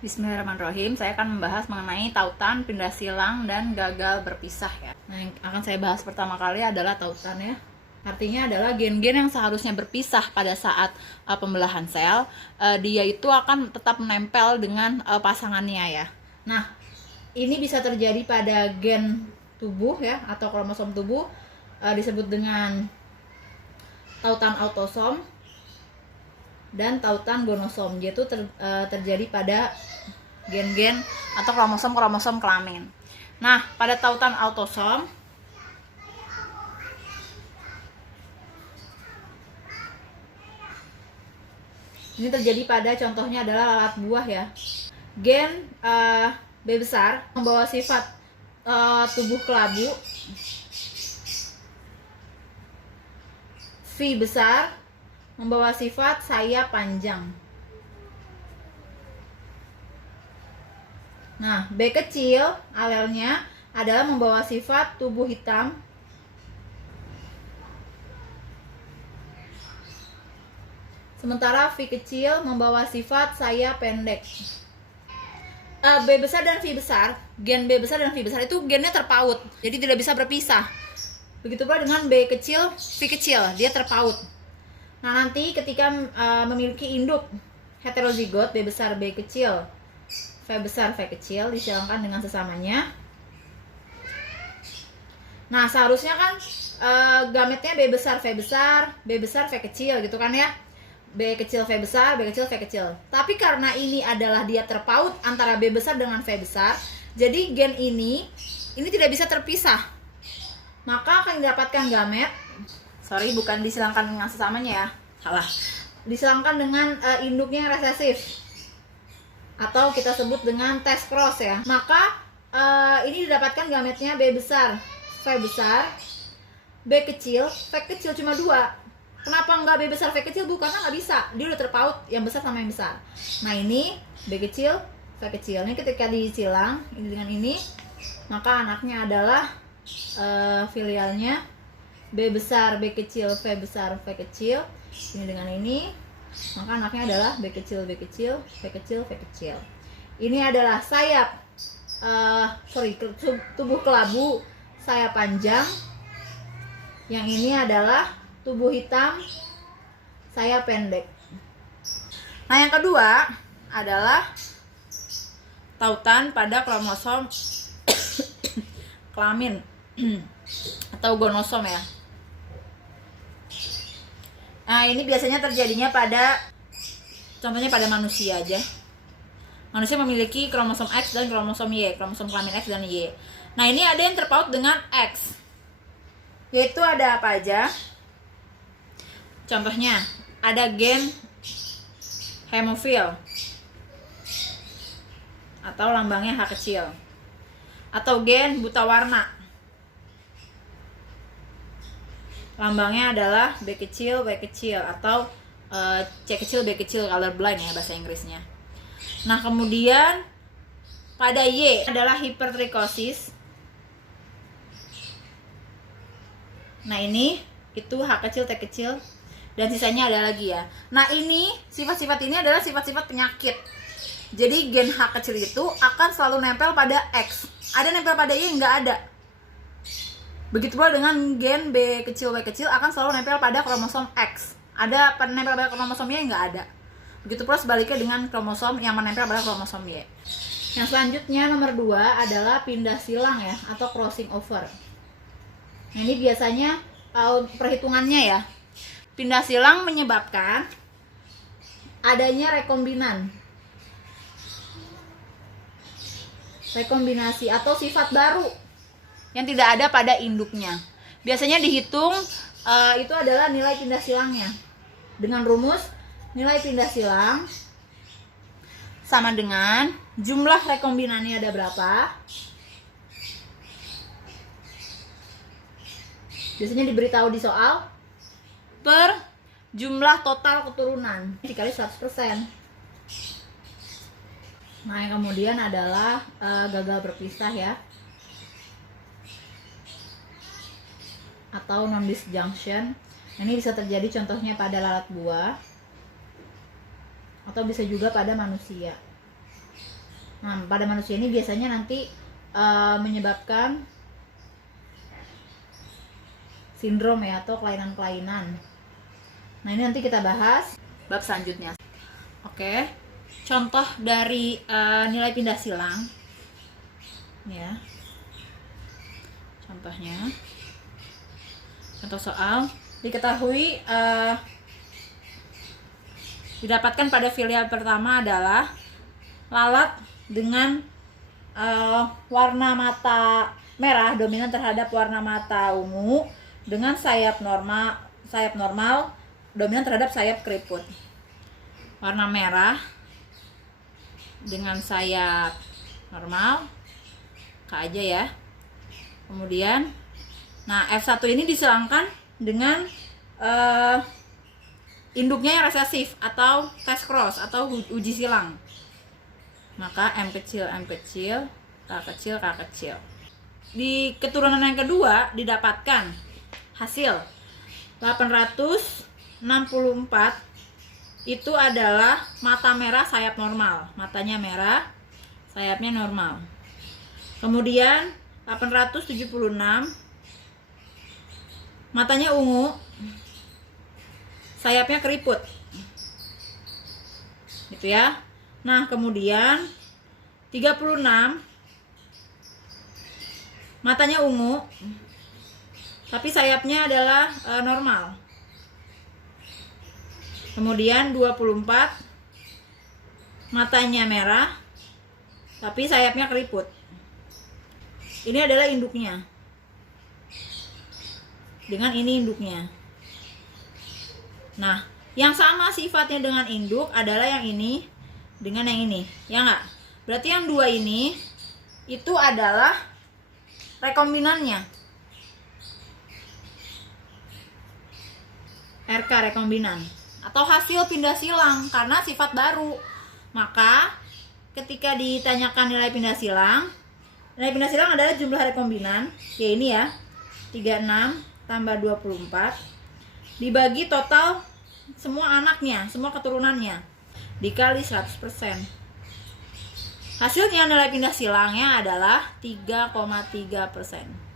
Bismillahirrahmanirrahim. Saya akan membahas mengenai tautan, pindah silang, dan gagal berpisah ya. Nah, yang akan saya bahas pertama kali adalah tautan ya. Artinya adalah gen-gen yang seharusnya berpisah pada saat pembelahan sel, dia itu akan tetap menempel dengan pasangannya ya. Nah, ini bisa terjadi pada gen tubuh ya atau kromosom tubuh, disebut dengan tautan autosom dan tautan gonosom, yaitu terjadi pada gen-gen atau kromosom kelamin. Nah, pada tautan autosom ini terjadi pada contohnya adalah lalat buah ya. Gen B besar membawa sifat tubuh kelabu. V besar membawa sifat sayap panjang. Nah, B kecil alelnya adalah membawa sifat tubuh hitam. Sementara V kecil membawa sifat sayap pendek. B besar dan V besar, gen B besar dan V besar itu gennya terpaut, jadi tidak bisa berpisah. Begitu pula dengan B kecil, V kecil, dia terpaut. Nah, nanti ketika memiliki induk heterozigot B besar B kecil, V besar V kecil disilangkan dengan sesamanya. Nah, seharusnya kan gametnya B besar V besar, B besar V kecil gitu kan ya. B kecil V besar, B kecil V kecil. Tapi karena ini adalah dia terpaut antara B besar dengan V besar, jadi gen ini tidak bisa terpisah. Maka akan didapatkan gamet, bukan disilangkan dengan sesamanya ya, salah. Disilangkan dengan induknya yang resesif, atau kita sebut dengan test cross ya. Maka ini didapatkan gametnya B besar, V besar, B kecil, V kecil cuma 2. Kenapa enggak B besar V kecil? Karena nggak bisa, dia udah terpaut yang besar sama yang besar. Nah, ini B kecil V kecil, ini ketika disilang ini dengan ini, maka anaknya adalah filialnya B besar B kecil V besar V kecil, ini dengan ini, maka anaknya adalah B kecil V kecil V kecil V kecil. Ini adalah sayap tubuh kelabu sayap panjang, yang ini adalah tubuh hitam sayap pendek. Nah, yang kedua adalah tautan pada kromosom kelamin atau gonosom ya. Nah, ini biasanya terjadinya contohnya pada manusia aja. Manusia memiliki kromosom X dan kromosom Y, kromosom kelamin X dan Y. Nah, ini ada yang terpaut dengan X, yaitu ada apa aja? Contohnya ada gen hemofil atau lambangnya H kecil, atau gen buta warna, lambangnya adalah B kecil B kecil, atau C kecil B kecil, colorblind ya bahasa Inggrisnya. Nah, kemudian pada Y adalah hipertrikosis. Nah, ini itu H kecil T kecil, dan sisanya ada lagi ya. Nah, ini sifat-sifat ini adalah sifat-sifat penyakit. Jadi gen H kecil itu akan selalu nempel pada X. Ada nempel pada Y, nggak ada. Begitu pula dengan gen B kecil B kecil akan selalu nempel pada kromosom X. Ada nempel pada kromosom Y, nggak ada. Begitu pula sebaliknya dengan kromosom yang menempel pada kromosom Y. Yang selanjutnya nomor 2 adalah pindah silang ya, atau crossing over. Nah, ini biasanya perhitungannya ya. Pindah silang menyebabkan adanya rekombinasi atau sifat baru yang tidak ada pada induknya. Biasanya dihitung itu adalah nilai pindah silangnya dengan rumus nilai pindah silang sama dengan jumlah rekombinannya ada berapa. Biasanya diberitahu di soal per jumlah total keturunan dikali 100%. Nah, yang kemudian adalah gagal berpisah ya, atau non-disjunction. Ini bisa terjadi contohnya pada lalat buah, atau bisa juga pada manusia. Nah, pada manusia ini biasanya nanti menyebabkan sindrom ya, atau kelainan-kelainan. Nah, ini nanti kita bahas bab selanjutnya. Oke, contoh dari nilai pindah silang ya. Contoh soal, diketahui didapatkan pada filial pertama adalah lalat dengan warna mata merah dominan terhadap warna mata ungu dengan sayap normal dominan terhadap sayap keriput. Warna merah dengan sayap normal, K aja ya. Kemudian, nah F1 ini disilangkan dengan induknya yang resesif atau test cross atau uji silang. Maka M kecil, K kecil. Di keturunan yang kedua didapatkan hasil 864 itu adalah mata merah sayap normal. Matanya merah, sayapnya normal. Kemudian 876 matanya ungu, sayapnya keriput. Gitu ya. Nah, kemudian 36 matanya ungu tapi sayapnya adalah normal. Kemudian 24 matanya merah tapi sayapnya keriput. Ini adalah induknya. Dengan ini induknya. Nah, yang sama sifatnya dengan induk adalah yang ini dengan yang ini, ya nggak? Berarti yang dua ini itu adalah rekombinannya. RK rekombinan atau hasil pindah silang karena sifat baru. Maka ketika ditanyakan nilai pindah silang adalah jumlah rekombinan, ya ini ya, 36 tambah 24 dibagi total semua anaknya, semua keturunannya dikali 100%. Hasilnya nilai pindah silangnya adalah 3,3%.